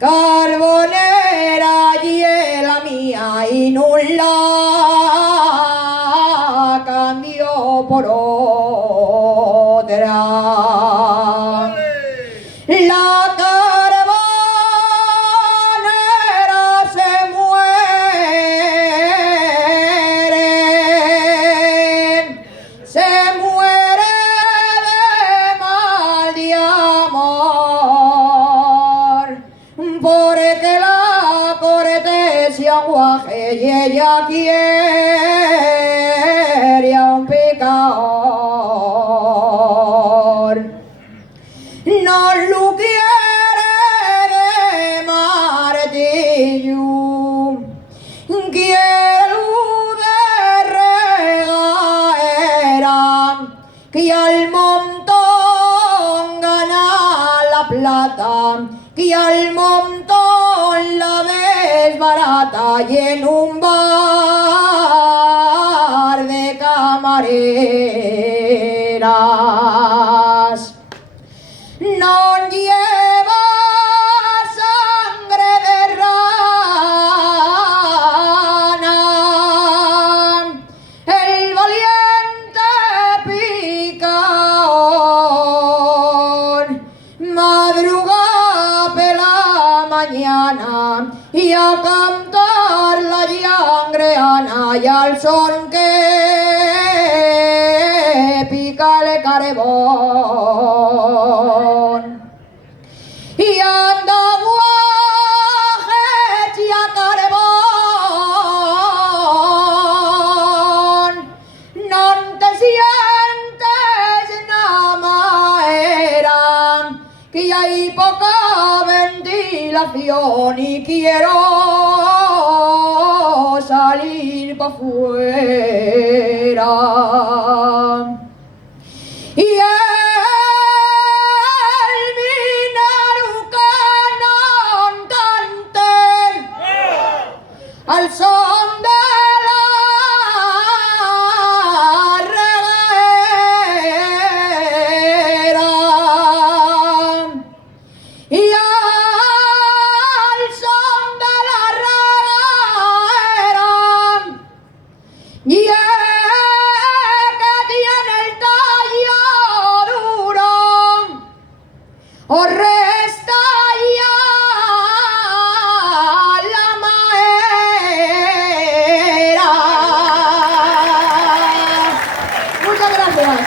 carbonera y la mía y no la cambió por otra. La carbonera se muere de mal de amor, porque la cortesia guaje y ella quiere a un pecador. No lo quiere de martillo, quiero de regadera, que al montón gana la plata, que al montón la ves barata y en un bar de camareras. No lleva sangre de rana, el valiente picador madruga pela mañana y a cantar la llangreana y al son que pica el carbón. Y anda guaje y a carbón, no te sientes namaera, que hay poca ventilación y quiero salir pa' fuera. Y al son de la reguera y al son de la reguera y que tiene el tallo duro o resta ya la maera. Muchas gracias.